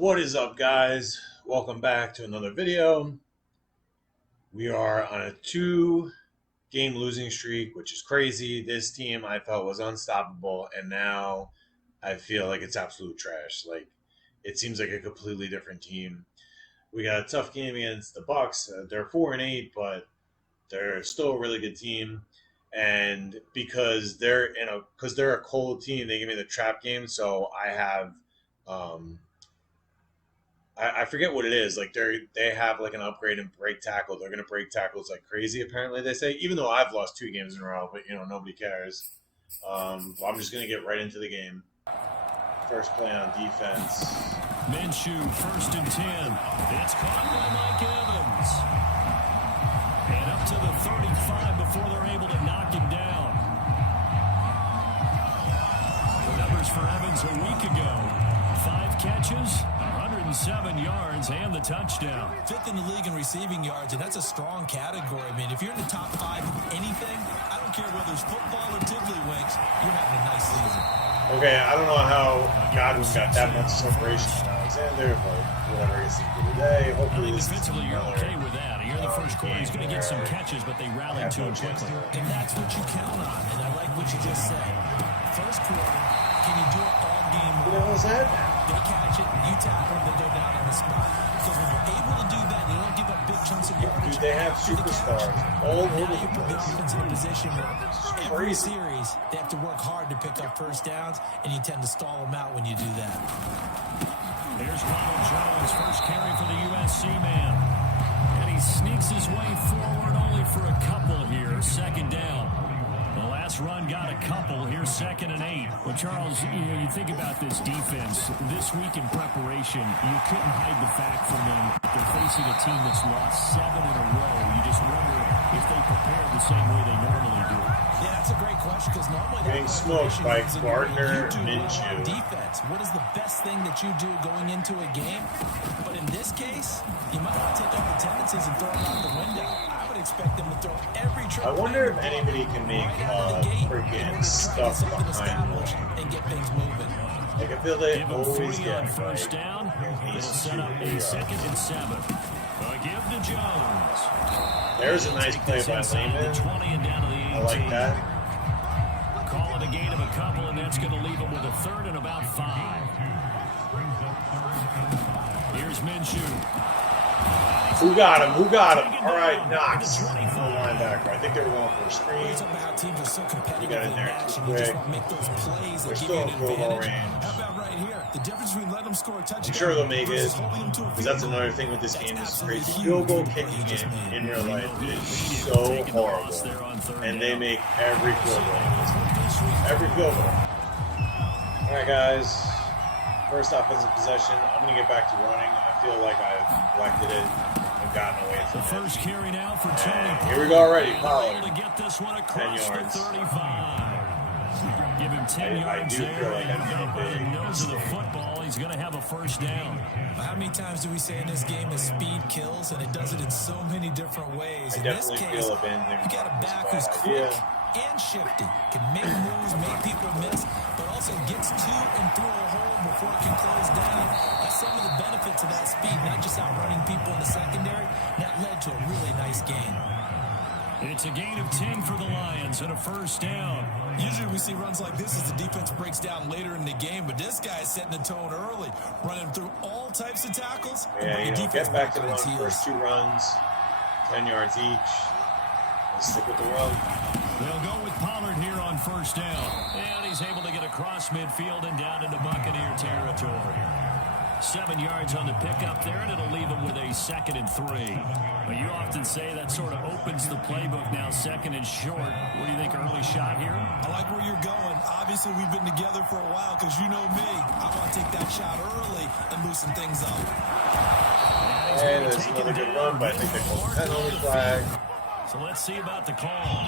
What is up, guys? Welcome back to another video. We are on a 2-game losing streak, which is crazy. This team I felt was unstoppable, and now I feel like it's absolute trash. Like, it seems like a completely different team. We got a tough game against the Bucks. They're 4-8, but they're still a really good team. And because they're a cold team, they give me the trap game. So I have I forget what it is. Like they have like an upgrade in break tackle. They're gonna break tackles like crazy. Apparently they say. Even though I've lost 2 games in a row, but nobody cares. I'm just gonna get right into the game. First play on defense. Minshew, 1st and 10. It's caught by Mike Evans. And up to the 35 before they're able to knock him down. The numbers for Evans a week ago. 5 catches, 107 yards, and the touchdown. 5th in the league in receiving yards, and that's a strong category. I mean, if you're in the top 5 of anything, I don't care whether it's football or tiddlywinks, you're having a nice season. Okay, I don't know how Godwin got that much separation from Alexander, but whatever he's doing today. Hopefully, defensively, you're okay with that. Here in the first quarter, he's going to get some catches, but they rallied to him quickly. And that's what you count on, and I like what you just said. First quarter, can you do it all game long? What was that? They catch it, you tackle them, they go down on the spot. Because when you're able to do that, you don't give up big chunks of yardage. Dude, they have superstars all over the Put the place. offense in a position where every series they have to work hard to pick up first downs, and you tend to stall them out when you do that. Here's Ronald Jones, first carry for the USC man. And he sneaks his way forward only for a couple here. 2nd down. The last run got a couple. Here's 2nd and 8. Well, Charles, you think about this defense. This week in preparation, you couldn't hide the fact from them. They're facing a team that's lost 7 in a row. You just wonder if they prepared the same way they normally do. Yeah, that's a great question because normally getting smoked by Gardner Minshew. Defense. What is the best thing that you do going into a game? But in this case, you might want to take out the tendencies and throw them out the window. I would expect them to throw every trick. I wonder if anybody can make freaking stuff behind them and get things moving. Like I feel they Give him always 3 get on first down. It'll set up a 2nd and 7. Give to Jones. There's a nice play by Lehman. I like that. Call it a gain of a couple, and that's going to leave him with a 3rd and about 5. Here's Minshew. Who got him? Who got him? All right, Knox. No linebacker. I think they were going for a screen. You got in there too quick. They're still in field goal range. I'm sure they'll make it, because that's another thing with this game. This crazy field goal kicking in real life is so horrible, and they make every field goal. Every field goal. All right, guys. First offensive possession. I'm going to get back to running. I feel like I've neglected it and gotten away from it. The first carry now for Tony. Here we go already. Pollard. To get this one 10 yards. 35. Give him 10 yards do there. feel like I'm And by the getting big. nose of the football, he's going to have a 1st down. How many times do we say in this game that speed kills, and it does it in so many different ways? I In this definitely case, feel abandoned. you got a back who's quick and shifty, can make moves, make people miss, but also gets to and through a hole before it can close down. That's some of the benefits of that speed, not just outrunning people in the secondary. That led to a really nice game. It's a gain of 10 for the Lions and a 1st down. Usually we see runs like this as the defense breaks down later in the game, but this guy's setting the tone early, running through all types of tackles. Yeah, get back to the run. First 2 runs, 10 yards each. Let's stick with the run. They'll go with Pollard here on 1st down. And he's able to get across midfield and down into Buccaneer territory. 7 yards on the pickup there, and it'll leave him with a 2nd and 3. But you often say that sort of opens the playbook now, 2nd and short. What do you think, early shot here? I like where you're going. Obviously, we've been together for a while because you know me. I want to take that shot early and loosen things up. And there's another good run, but I think they called a penalty flag. So let's see about the call.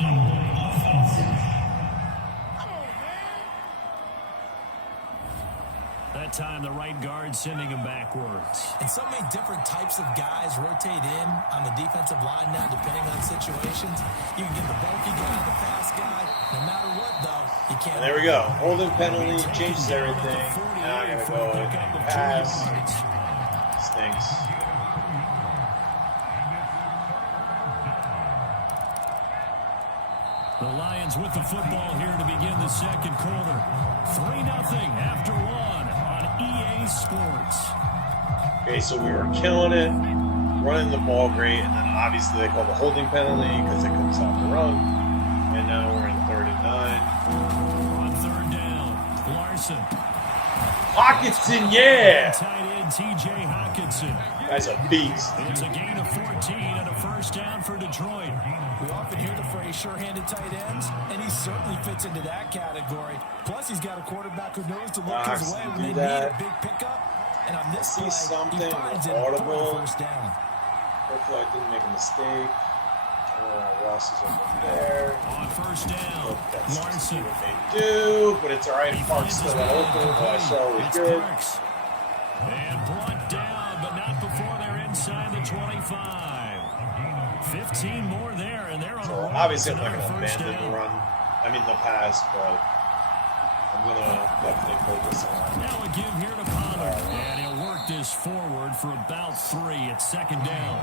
That time, the right guard sending him backwards. And so many different types of guys rotate in on the defensive line now, depending on situations. You can get the bulky guy, the fast guy. No matter what, though, you can't. And there we go. Holding penalty changes everything. Now I gotta go and pass. stinks. The Lions with the football here to begin the second quarter. 3-0 after one on EA Sports. Okay, so we were killing it, running the ball great, and then obviously they called the holding penalty because they couldn't stop the run. And now we're in 3rd and 9. On 3rd down, Larson. Hawkinson, yeah! Tight end TJ Hawkinson. That's a beast. It's a gain of 14 and a first down for Detroit. We often hear the phrase sure-handed tight ends, and he certainly fits into that category. Plus, he's got a quarterback who knows to look his way when they need a big pickup. And on this play, he finds it for a first down. Hopefully I didn't make a mistake. Ross is over there. On first down, Larson. What they do, but it's all right. Park's still open. I saw it was good. And brought down, but not before they're inside the 25. 15 more there, and they're on So a run. obviously I'm not going to abandon the run. I mean the pass, but I'm going to definitely focus on it. Now a give here to Pollard, and he'll work this forward for about 3 at 2nd down.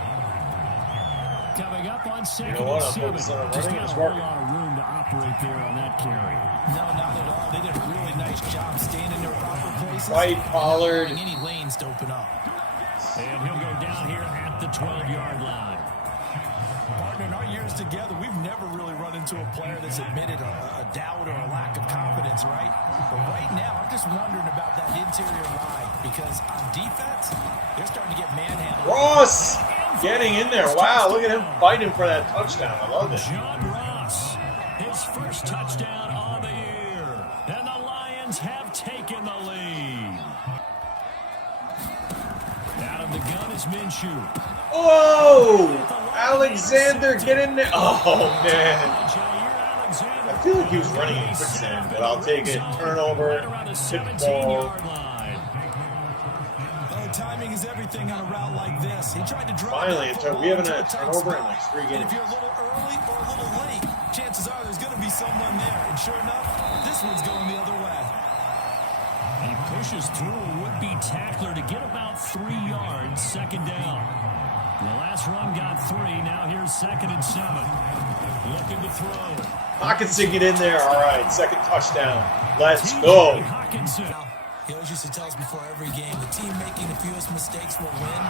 Coming up on 2nd and 7. Just not a whole lot of room to operate there on that carry. No, not at all. They did a really nice job staying in their proper places. Right, Pollard. Any lanes to open up. And he'll go down here at the 12-yard line. Partner, in our years together, we've never really run into a player that's admitted a doubt or a lack of confidence, right? But right now, I'm just wondering about that interior line because on defense, they're starting to get manhandled. Ross getting in there. Wow, look at him fighting for that touchdown. I love it. John Ross, his first touchdown on the year. And the Lions have taken the lead. Out of the gun is Minshew. Oh, Alexander, get in there. Oh, man. I feel like he was running in quicksand, but I'll take it. Turnover, tip ball. Timing is everything on a route like this. He tried to draw. Finally, we haven't had a turnover in like 3 games. If you're a little early or a little late, chances are there's going to be someone there. And sure enough, this one's going the other way. He pushes through a would-be tackler to get about 3 yards, 2nd down. The last run got 3. Now here's 2nd and 7. Looking to throw. Hawkinson, get in there. All right, 2nd touchdown. Let's go. Hawkinson. He always used to tell us before every game, the team making the fewest mistakes will win.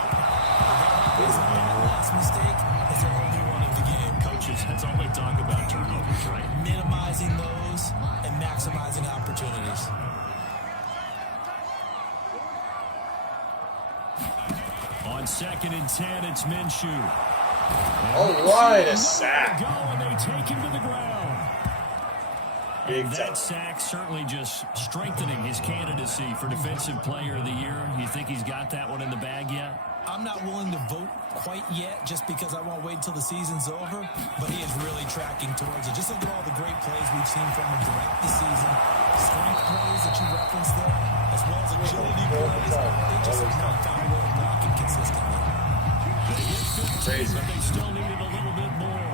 The last mistake is their only one of the game. Coaches, that's all they talk about, turnovers, right? Minimizing those and maximizing opportunities. On 2nd and 10, it's Minshew. All right, a sack. And they take him to the ground. Big That sack certainly just strengthening his candidacy for Defensive Player of the Year. You think he's got that one in the bag yet? I'm not willing to vote quite yet just because I won't wait until the season's over, but he is really tracking towards it. Just look at all the great plays we've seen from him throughout the season. Strength plays that you referenced there, as well as agility plays. They just have not found a way to block him consistently. They hit 15, but they still needed a little bit more.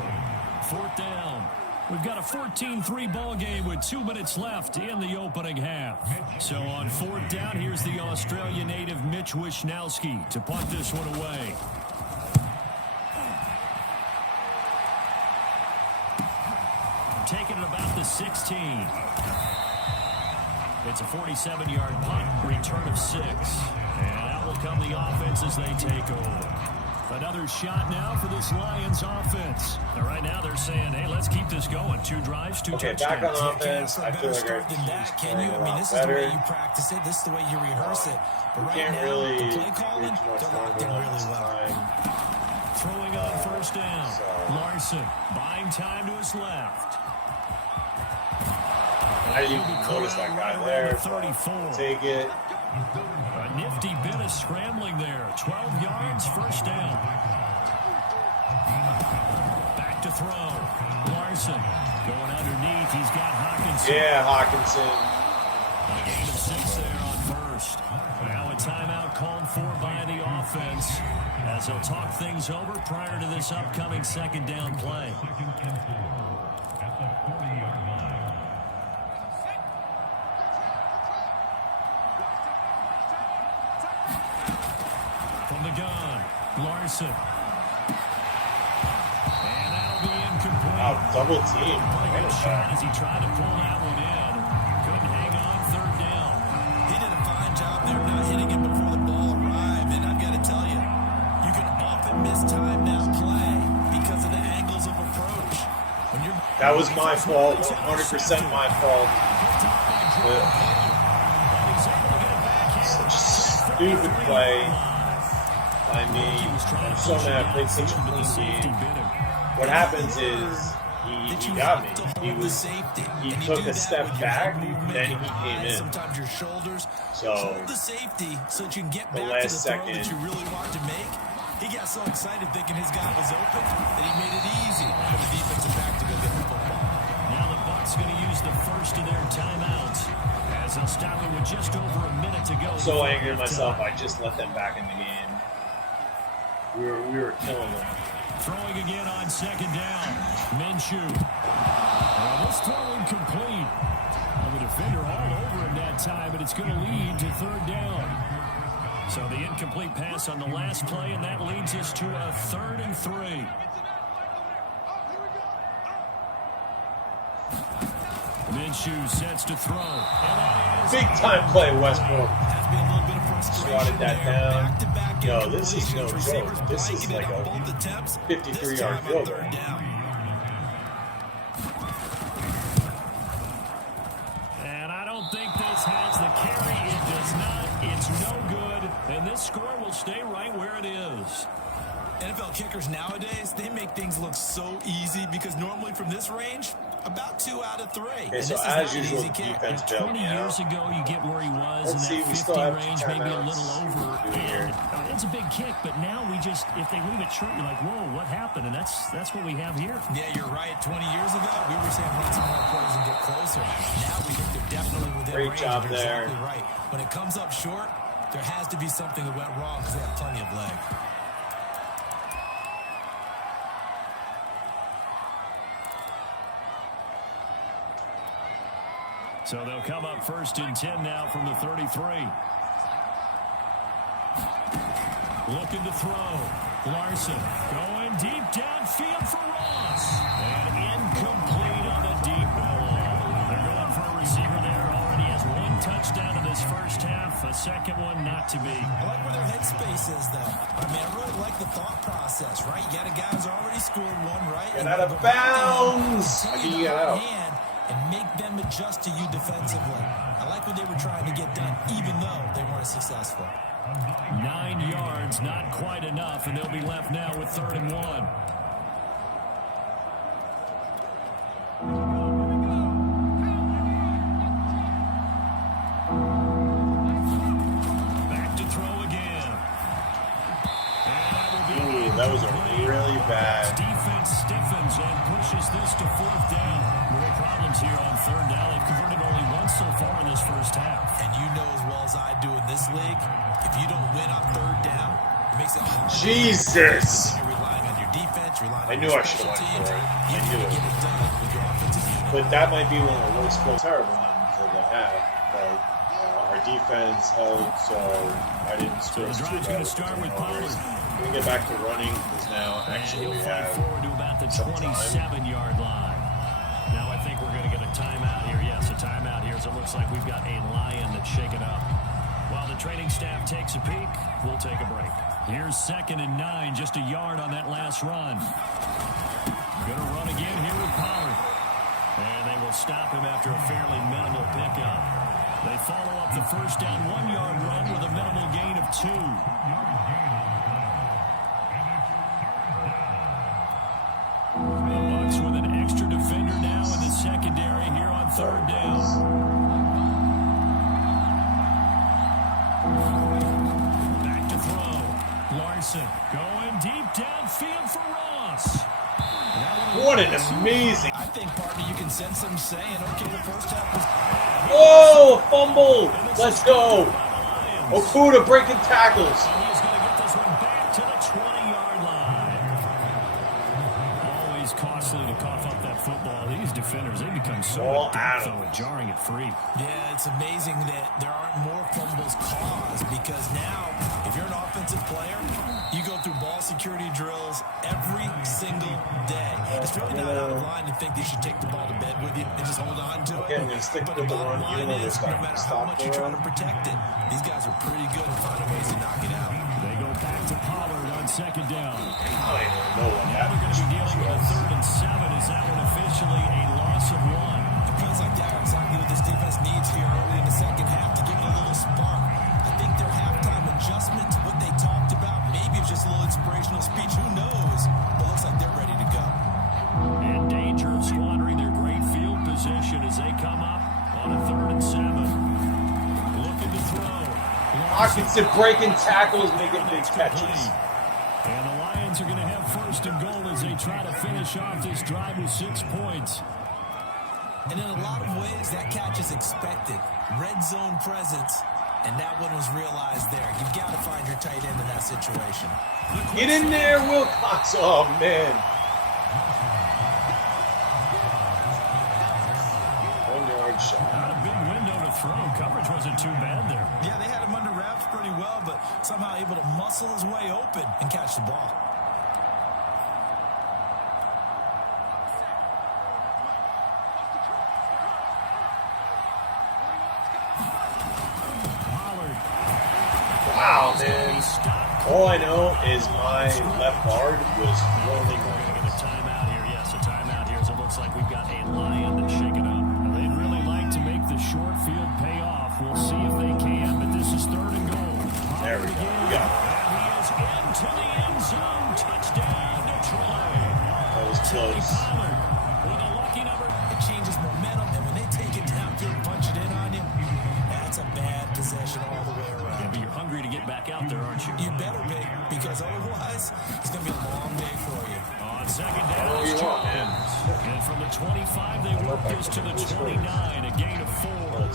4th down. We've got a 14-3 ball game with 2 minutes left in the opening half. So on 4th down, here's the Australia native Mitch Wishnowsky to punt this one away. Taking it about the 16. It's a 47-yard punt, return of 6. And out will come the offense as they take over. Another shot now for this Lions offense. And right now they're saying, hey, let's keep this going. 2 drives, 2 touchdowns. Back on offense. I feel like our team's playing a lot better. This is the way you practice it. This is the way you rehearse it. But right now, really the play calling, they're locked in really well. Throwing on 1st down. Larson buying time to his left. I didn't even notice that guy there. 34. Take it. A nifty bit of scrambling there. 12 yards, 1st down. Back to throw. Larson going underneath. He's got Hawkinson. Yeah, Hawkinson. A gain of 6 there on 1st. Now a timeout called for by the offense as they'll talk things over prior to this upcoming 2nd down play. From the gun, Larson. And that'll be incomplete. Wow, double team. What a good shot as he tried to pull that one in. Couldn't hang on third down. He did a fine job there not hitting it before the ball arrived. And I've got to tell you, you can often miss time that play because of the angles of approach. That was my fault, 100% my fault. Such a stupid play by me. I'm so mad. I played such a clean game. What happens is he got me. He took a step back, then he came in. So the last second. He got so excited thinking his guy was open that he made it easy for the defensive back to go get the football. Now the Bucs going to use the first of their timeouts as they'll stop it with just over a minute to go. I'm so angry at myself. I just let them back in the game. We were killing them. Throwing again on second down. Minshew. This throw incomplete. The defender all over him that time, but it's going to lead to third down. So the incomplete pass on the last play, and that leads us to a 3rd and 3. Minshew sets to throw. Big time play, Westbrook. Swatted that down. Yo, this is no joke. This is like a 53-yard field goal. And I don't think this has the carry. It does not. It's no good. And this score will stay right where it is. NFL kickers nowadays, they make things look so easy because normally from this range, about 2 out of 3. Okay, so as usual, defense bailed 20 me out. years ago, you get where he was Let's in see, we that still 50 have range, maybe a little over. And it's a big kick, but now we just, if they leave it short, you're like, whoa, what happened? And that's what we have here. Yeah, you're right. 20 years ago, we were saying run some more plays and get closer. Now we think they're definitely within Great range. job They're there. exactly right. When it comes up short, there has to be something that went wrong because they have plenty of leg. So they'll come up 1st and 10 now from the 33. Looking to throw. Larson going deep downfield for Ross. And incomplete on the deep ball. They're going for a receiver there. Already has 1 touchdown in this first half. A second one not to be. I like where their headspace is, though. I mean, I really like the thought process, right? You got a guy who's already scored 1, right? Get out of bounds! I think you got out. And make them adjust to you defensively. I like what they were trying to get done, even though they weren't successful. 9 yards, not quite enough, and they'll be left now with 3rd and 1. Back to throw again. Ooh, that was a really bad. Defense stiffens and pushes this to 4th down. More problems here on 3rd down. They've converted only once so far in this first half. And you know as well as I do in this league, if you don't win on 3rd down, it makes it hard. Jesus! You're relying on your defense, relying I on knew your I should special have went teams. for it. You I knew need to it. get it done with your offensive unit. But that might be one of the worst goals. Terrible ones that they have. But our defense held, so I didn't So the stress too drive's bad. going to start with Pollard. We get back to running because now actually we He'll fight have forward to about the some time. 27-yard line. Now I think we're going to get a timeout here. Yes, a timeout here. So it looks like we've got a Lion that's shaken up. While the training staff takes a peek, we'll take a break. Here's 2nd and 9, just a yard on that last run. Going to run again here with Pollard. And they will stop him after a fairly minimal pickup. They follow up the first down 1-yard run with a minimal gain of 2. The Bucs with an extra defender now in the secondary here on 3rd down. Back to throw. Larson going deep downfield for Ross. What an amazing. I think, partner, you can sense them saying, okay, the first half was... Oh, fumble! Let's go! Okuda breaking tackles. He's going to get this one back to the 20-yard line. Always costly to cough up that football. These defenders, they become so All adept, out of though, at jarring it free. Yeah, it's amazing that there aren't more fumbles caused because now if if you're an offensive player, you go through ball security drills every single day. It's really not out of line to think that you should take the ball to bed with you and just hold on to it. I'm going to stick But with the the bottom run, even line though they're is, no starting matter to how stop much the you try to run. protect it, these guys are pretty good at finding ways to knock it out. They go back to Pollard on second down. I don't even know what Now they're going to be dealing with a 3rd and 7. Is that one officially a loss of 1? And plays like that are exactly what this defense needs here early in the second half to give it a little spark. I think their halftime adjustment to what they talked about, maybe it's just a little inspirational speech. Who knows? But it looks like they're ready to go. In danger of squandering their great field position as they come up on a 3rd and 7. Looking to throw. Hawkinson breaking tackles, making big catches. And the Lions are going to have 1st and goal as they try to finish off this drive with 6 points. And in a lot of ways, that catch is expected. Red zone presence. And that one was realized there. You've got to find your tight end in that situation. Get in there, Wilcox. Oh, man. 1-yard shot. Not a big window to throw. Coverage wasn't too bad there. Yeah, they had him under wraps pretty well, but somehow able to muscle his way open and catch the ball. Wow, man. All I know is my left guard was rolling We're going to timeout here. Yes, a timeout here. So it looks like we've got a Lion that's shaken up. They'd really like to make the short field pay off. We'll see if they can, but this is 3rd and goal. There we go. We got it. And he is into the end zone. Touchdown, Detroit. That was close. Pollard with a lucky number. It changes momentum, and when they take it downfield and punch it in on you, that's a bad possession all the way around. Yeah, but you're hungry to get back out there, aren't you? You better be, because otherwise, it's going to be a long day for you. On second down, What do you want, man? and from the 25, they work this to the 29, a gain of 4.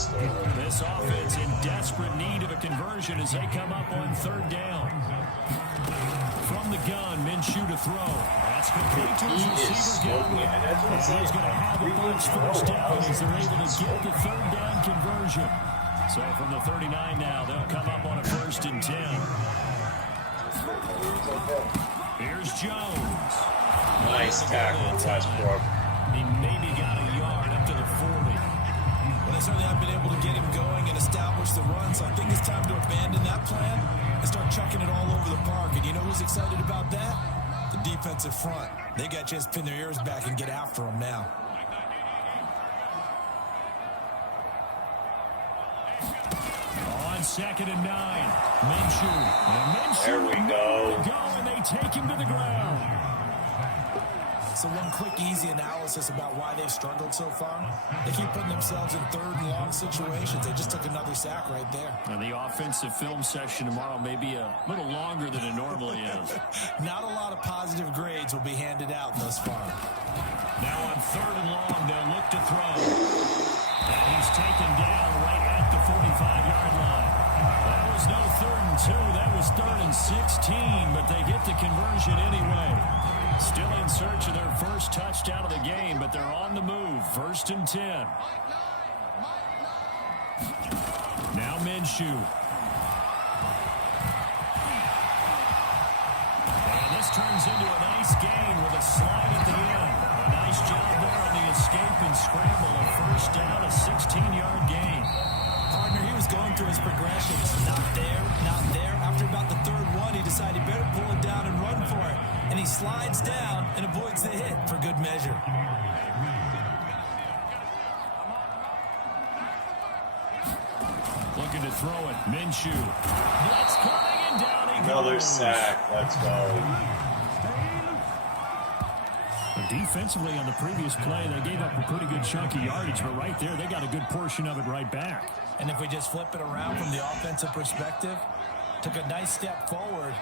This offense in desperate need of a conversion as they come up on 3rd down. From the gun, Minshew to throw. That's complete to his receiver gun. And he's going to have it on 1st down as they're able to get the 3rd down conversion. So from the 39 now, they'll come up on a 1st and 10. Here's Jones. Nice tackle, Westbrook. He maybe got a yard up to the 40. Well, they certainly have been able to get him going and establish the run, so I think it's time to abandon that plan and start chucking it all over the park. And you know who's excited about that? The defensive front. They got a chance to pin their ears back and get after him now. On 2nd and 9, Minshew. And Minshew There we go. And they take him to the ground. So one quick, easy analysis about why they've struggled so far. They keep putting themselves in 3rd and long situations. They just took another sack right there. And the offensive film session tomorrow may be a little longer than it normally is. Not a lot of positive grades will be handed out thus far. Now on 3rd and long, they'll look to throw. And he's taken down right at the 45-yard line. That was no 3rd and 2. That was 3rd and 16, but they get the conversion anyway. Still in search of their first touchdown of the game, but they're on the move. 1st and 10. Now Minshew. And this turns into a nice gain with a slide at the end. A nice job there on the escape and scramble. A 1st down, a 16-yard gain. Partner, he was going through his progressions. Not there, not there. After about the 3rd one, he decided he better pull it down and run for it. And he slides down and avoids the hit for good measure. Looking to throw it. Minshew. Blitz coming and down he goes. Another sack. Let's go. Defensively on the previous play, they gave up a pretty good chunk of yardage, but right there, they got a good portion of it right back. And if we just flip it around from the offensive perspective, took a nice step forward,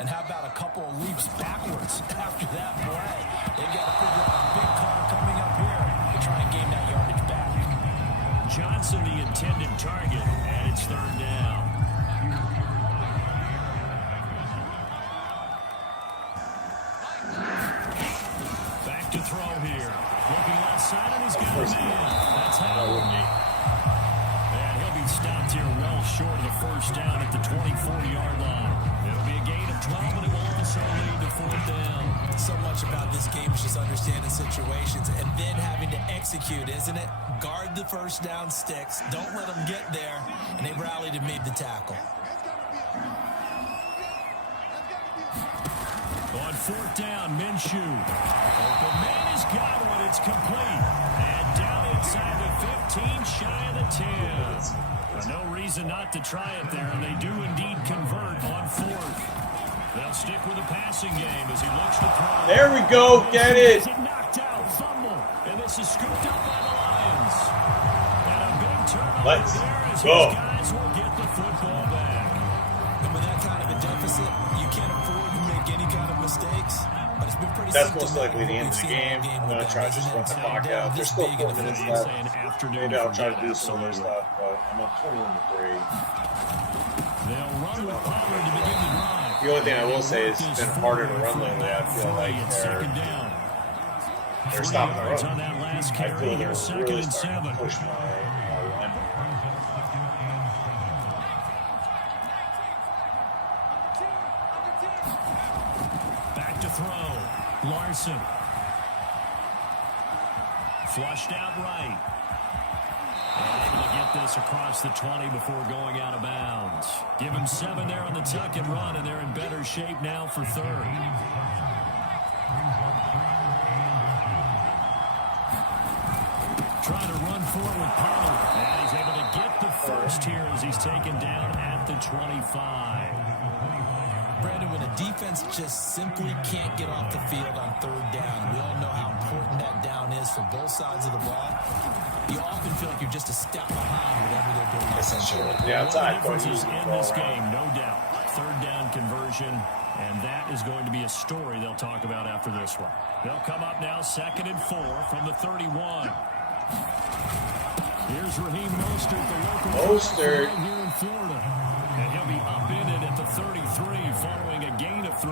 and how about a couple of leaps backwards after that play? They've got to figure out a big call coming up here to try and gain that yardage back. Johnson, the intended target, and it's 3rd down. Back to throw here. Looking outside, and he's got a man. That's how. And he'll be stopped here well short of the 1st down at the 24-yard line. game is just understanding situations and then having to execute, isn't it? Guard the first down sticks. Don't let them get there. And they rallied and made the tackle. On fourth down, Minshew. Open man has got one. It's complete. And down inside the 15, shy of the 10. No reason not to try it there, and they do indeed convert on fourth. They'll stick with the passing game as he looks to throw. There we go. Get it. Knocked out, fumble. And this is scooped up by the Lions. And a big turnover Let's there as go. these guys will get the football back. And with that kind of a deficit, you can't afford to make any kind of mistakes. But it's been pretty That's most likely the end of the game. I'm going to try to just run the clock out. There's still 4 minutes left. Maybe I'll try to do some other stuff, but I'm on 21-3. They'll run with Pollard to begin the drive. The only thing I will say is it's been harder to run lately. I feel like they're stopping the run. I feel they're really starting to push my line. Back to throw. Larson. Flushed out right. And able to get this across the 20 before going out of bounds. Give him 7 there on the tuck and run, and they're in better shape now for third. Trying to run forward with Pollard. And he's able to get the first here as he's taken down at the 25. Brandon, when a defense just simply can't get off the field on third down, we all know how important that down is for both sides of the ball. You often feel like you're just a step behind whatever they're doing. Essentially, the outside differences in this game, no doubt. Third down conversion, and that is going to be a story they'll talk about after this one. They'll come up now 2nd and 4 from the 31. Here's Raheem Mostert, the local Mostert right here in Florida. And he'll be upended at the 33 following a gain of 3.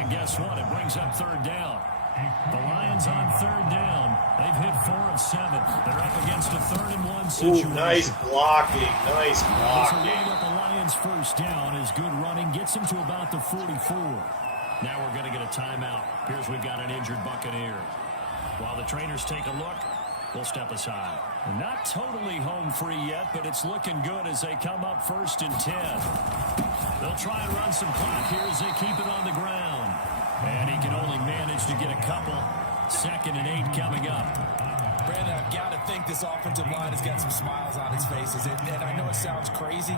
And guess what? It brings up third down. The Lions on third down. They've hit 4 of 7. They're up against a 3rd and 1 situation. Ooh, nice blocking. Nice This will blocking. wind up the Lions first down as good running gets him to about the 44. Now we're going to get a timeout. Here's we've got an injured Buccaneer. While the trainers take a look, we'll step aside. Not totally home free yet, but it's looking good as they come up 1st and 10. They'll try and run some clock here as they keep it on the ground. And he can only manage to get a couple. 2nd and 8 coming up. Brandon, I've got to think this offensive line has got some smiles on its faces. And I know it sounds crazy,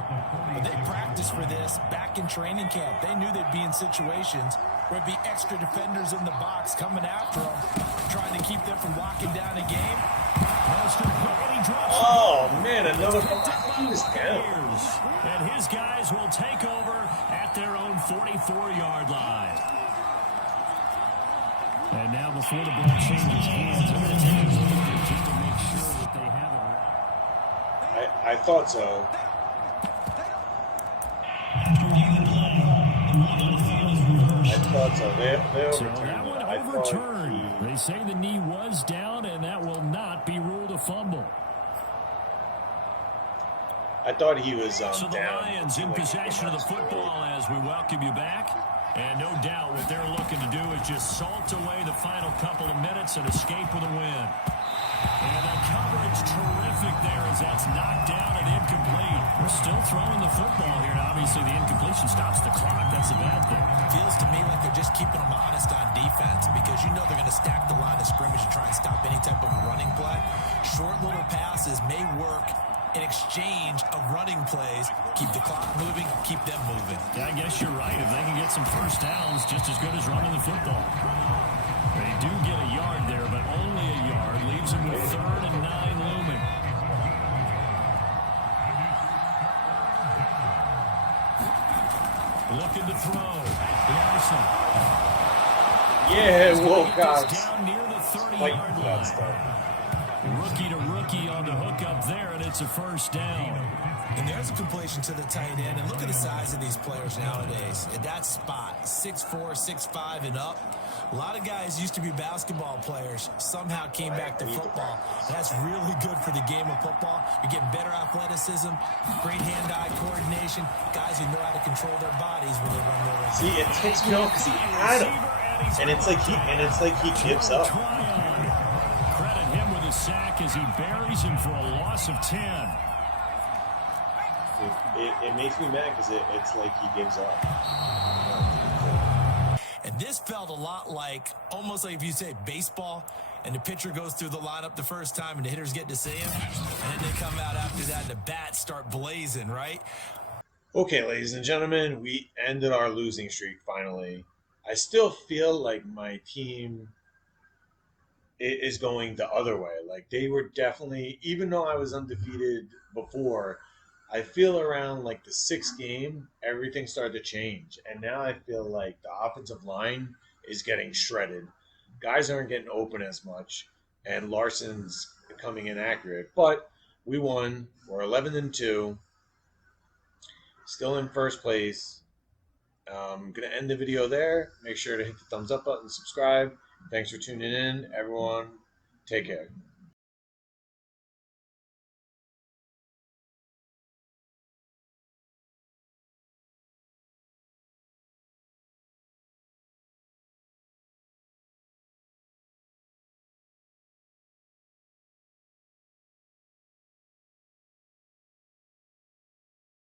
but they practiced for this back in training camp. They knew they'd be in situations where it'd be extra defenders in the box coming after them, trying to keep them from locking down a game. Oh, man, another he was down. And his guys will take over at their own 44-yard line. And now before the ball changes hands, just to make sure that they have it. I thought so. I thought so. They So overturned that one it. overturned. They say the knee was down, and that will not be ruled a fumble. I thought he was So the down. Lions in possession of the football as we welcome you back. And no doubt what they're looking to do is just salt away the final couple of minutes and escape with a win. And the coverage terrific there as that's knocked down and incomplete. We're still throwing the football here. And obviously, the incompletion stops the clock. That's a bad thing. Feels to me like they're just keeping them honest on defense because you know they're going to stack the line of scrimmage and try and stop any type of running play. Short little passes may work in exchange of running plays. Keep the clock moving, keep them moving. Yeah, I guess you're right. If they can get some first downs, just as good as running the football. They do get a yard there, but only a yard. Leaves them with 3rd and 9 looming. Looking to throw. Larson. Yeah, Wilcox. Down near the 30-yard line. Rookie to rookie on the hook up there, and it's a first down. And there's a completion to the tight end. And look at the size of these players nowadays. At that spot, 6'4", 6'5", and up. A lot of guys used to be basketball players, somehow came back to football. That's really good for the game of football. You're getting better athleticism, great hand-eye coordination, guys who know how to control their bodies when they run their routes. See, it takes me off because he had him. And it's like he gives up. Credit him with a sack as he buries him for a loss of 10. It makes me mad because it's like he gives up. And this felt a lot like, almost like if you say baseball, and the pitcher goes through the lineup the first time and the hitters get to see him, and then they come out after that and the bats start blazing, right? Okay, ladies and gentlemen, we ended our losing streak finally. I still feel like my team is going the other way. Like they were definitely, even though I was undefeated before, I feel around like the sixth game, everything started to change. And now I feel like the offensive line is getting shredded. Guys aren't getting open as much, and Larson's coming in accurate. But we won. We're 11-2, still in first place. I'm going to end the video there. Make sure to hit the thumbs up button, subscribe. Thanks for tuning in, everyone. Take care.